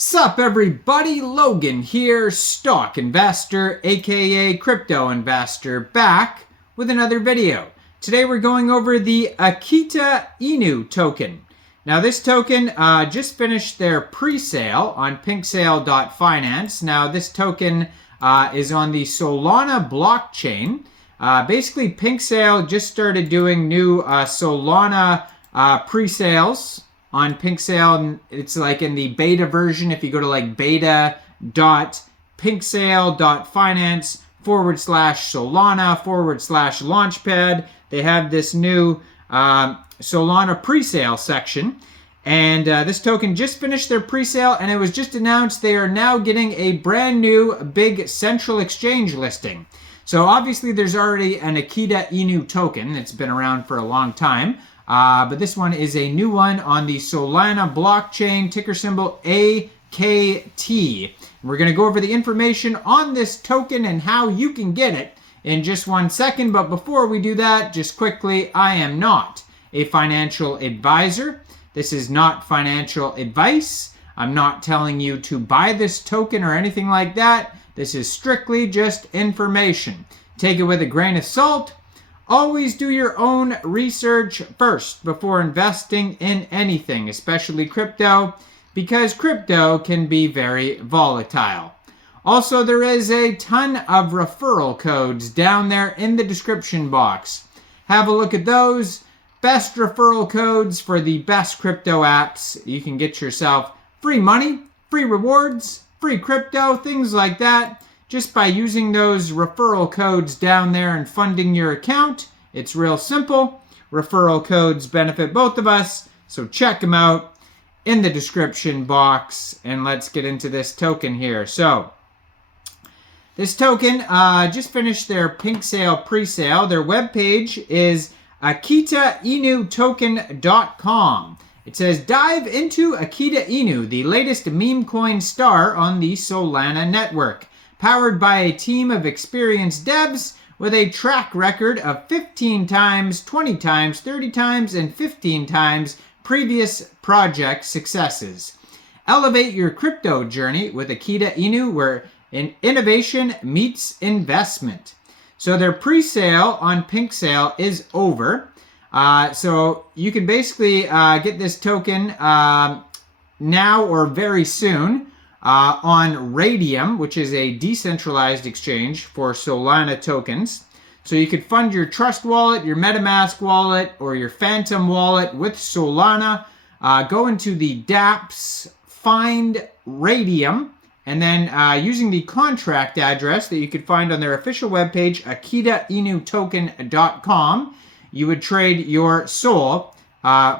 Sup everybody, Logan here, stock investor aka crypto investor, back with another video. Today we're going over the Akita Inu token. Now this token just finished their pre-sale on pinksale.finance. Now this token is on the Solana blockchain. Basically Pinksale just started doing new Solana pre-sales on Pinksale. It's like in the beta version. If you go to like beta.pinksale.finance/Solana/launchpad, they have this new Solana pre-sale section. And this token just finished their pre-sale, and it was just announced they are now getting a brand new big central exchange listing. So obviously there's already an Akita Inu token that's been around for a long time. But this one is a new one on the Solana blockchain, ticker symbol AKT. We're going to go over the information on this token and how you can get it in just 1 second. But before we do that, just quickly, I am not a financial advisor. This is not financial advice. I'm not telling you to buy this token or anything like that. This is strictly just information. Take it with a grain of salt. Always do your own research first before investing in anything, especially crypto, because crypto can be very volatile. Also, there is a ton of referral codes down there in the description box. Have a look at those. Best referral codes for the best crypto apps. You can get yourself free money, free rewards, free crypto, things like that, just by using those referral codes down there and funding your account. It's real simple. Referral codes benefit both of us, so check them out in the description box. And let's get into this token here. So this token just finished their Pinksale pre-sale. Their webpage is akitainutoken.com. It says, dive into Akita Inu, the latest meme coin star on the Solana network. Powered by a team of experienced devs with a track record of 15 times, 20 times, 30 times, and 15 times previous project successes. Elevate your crypto journey with Akita Inu, where innovation meets investment. So their pre-sale on Pinksale is over. So you can basically get this token now or very soon. On Raydium, which is a decentralized exchange for Solana tokens. So you could fund your Trust wallet, your MetaMask wallet, or your Phantom wallet with Solana. Go into the dApps, find Raydium, and then using the contract address that you could find on their official webpage, akitainutoken.com, you would trade your SOL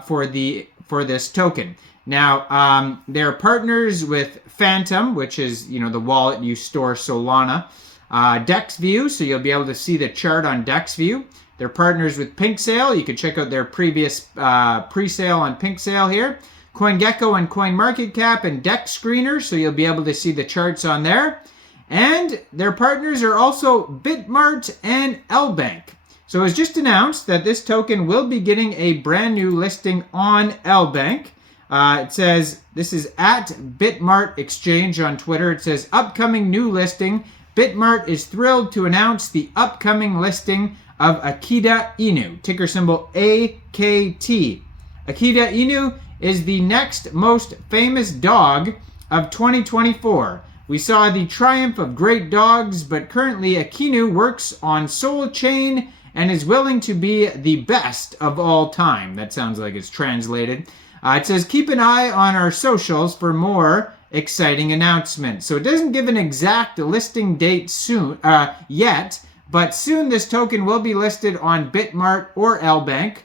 for this token. Now, they're partners with Phantom, which is, the wallet you store Solana. DexView, so you'll be able to see the chart on DexView. They're partners with Pinksale. You can check out their previous pre-sale on Pinksale here. CoinGecko and CoinMarketCap and Dex Screener, so you'll be able to see the charts on there. And their partners are also Bitmart and Lbank. So it was just announced that this token will be getting a brand new listing on Lbank. It says, this is at Bitmart Exchange on Twitter. It says, upcoming new listing. Bitmart is thrilled to announce the upcoming listing of Akita Inu, ticker symbol AKT. Akita Inu is the next most famous dog of 2024. We saw the triumph of great dogs, but currently Akinu works on Soul Chain and is willing to be the best of all time. That sounds like it's translated. It says, keep an eye on our socials for more exciting announcements. So it doesn't give an exact listing date soon yet, but soon this token will be listed on Bitmart or Lbank.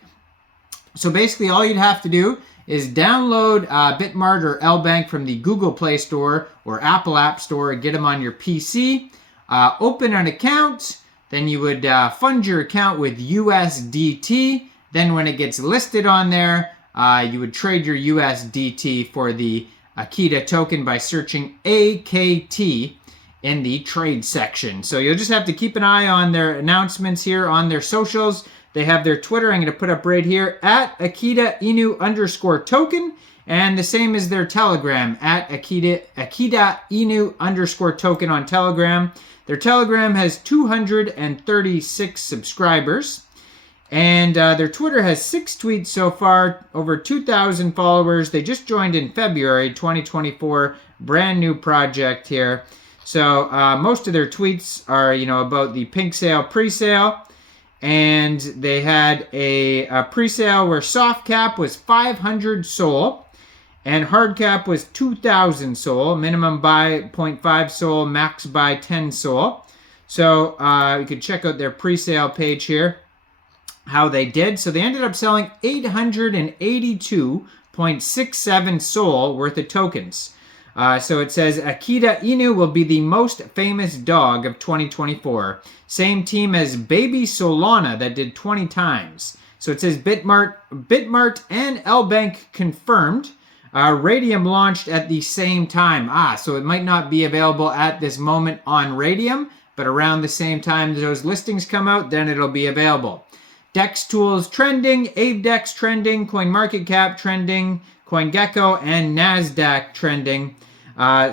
So basically all you'd have to do is download Bitmart or Lbank from the Google Play Store or Apple App Store and get them on your PC. Open an account, then you would fund your account with USDT. Then when it gets listed on there, you would trade your USDT for the Akita token by searching AKT in the trade section. So you'll just have to keep an eye on their announcements here on their socials. They have their Twitter, I'm going to put up right here, at Akita Inu _token. And the same as their Telegram at Akita Inu _ token on Telegram. Their Telegram has 236 subscribers. And their Twitter has 6 tweets so far, over 2,000 followers. They just joined in February 2024, brand new project here. So most of their tweets are, about the pink sale pre-sale. And they had a pre-sale where soft cap was 500 SOL and hard cap was 2,000 SOL. Minimum buy 0.5 SOL, max buy 10 SOL. So you can check out their pre-sale page here, how they did. So they ended up selling 882.67 SOL worth of tokens. So it says Akita Inu will be the most famous dog of 2024. Same team as Baby Solana that did 20 times. So it says Bitmart and Lbank confirmed. Raydium launched at the same time. So it might not be available at this moment on Raydium, but around the same time those listings come out, then it'll be available. DEX tools trending, AveDex trending, CoinMarketCap trending, CoinGecko, and NASDAQ trending.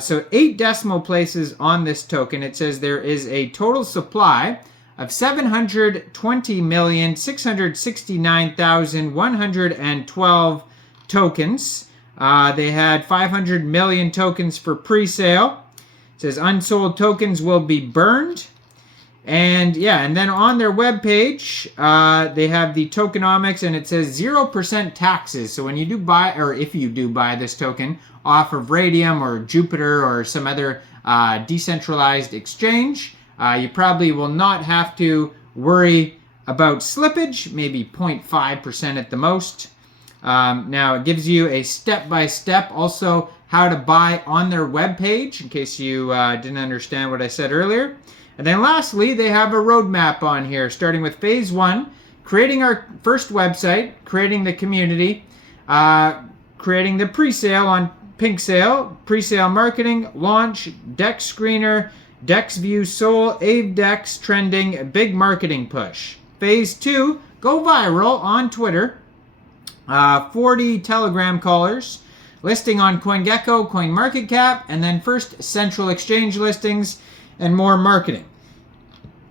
So 8 decimal places on this token. It says there is a total supply of 720,669,112 tokens. They had 500 million tokens for pre-sale. It says unsold tokens will be burned. And then on their webpage, they have the tokenomics, and it says 0% taxes. So when you do buy, or if you do buy this token off of Raydium or Jupiter or some other decentralized exchange, you probably will not have to worry about slippage, maybe 0.5% at the most. Now it gives you a step-by-step also how to buy on their webpage, in case you didn't understand what I said earlier. And then lastly, they have a roadmap on here, starting with phase 1, creating our first website, creating the community, creating the pre-sale on Pink Sale, pre-sale marketing, launch, DEX screener, DEX view, Sol, AveDex, trending, big marketing push. Phase 2, go viral on Twitter, 40 Telegram callers, listing on CoinGecko, CoinMarketCap, and then first central exchange listings and more marketing.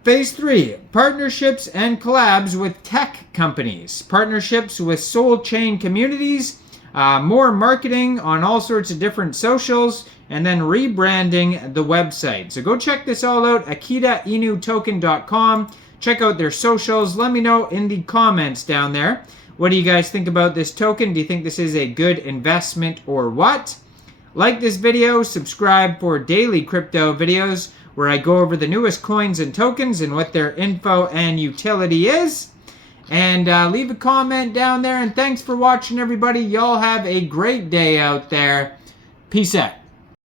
Phase 3, partnerships and collabs with tech companies, partnerships with Soul Chain communities, more marketing on all sorts of different socials, and then rebranding the website. So go check this all out, akitainutoken.com. Check out their socials. Let me know in the comments down there. What do you guys think about this token? Do you think this is a good investment or what? Like this video, subscribe for daily crypto videos where I go over the newest coins and tokens and what their info and utility is. And leave a comment down there. And thanks for watching, everybody. Y'all have a great day out there. Peace out.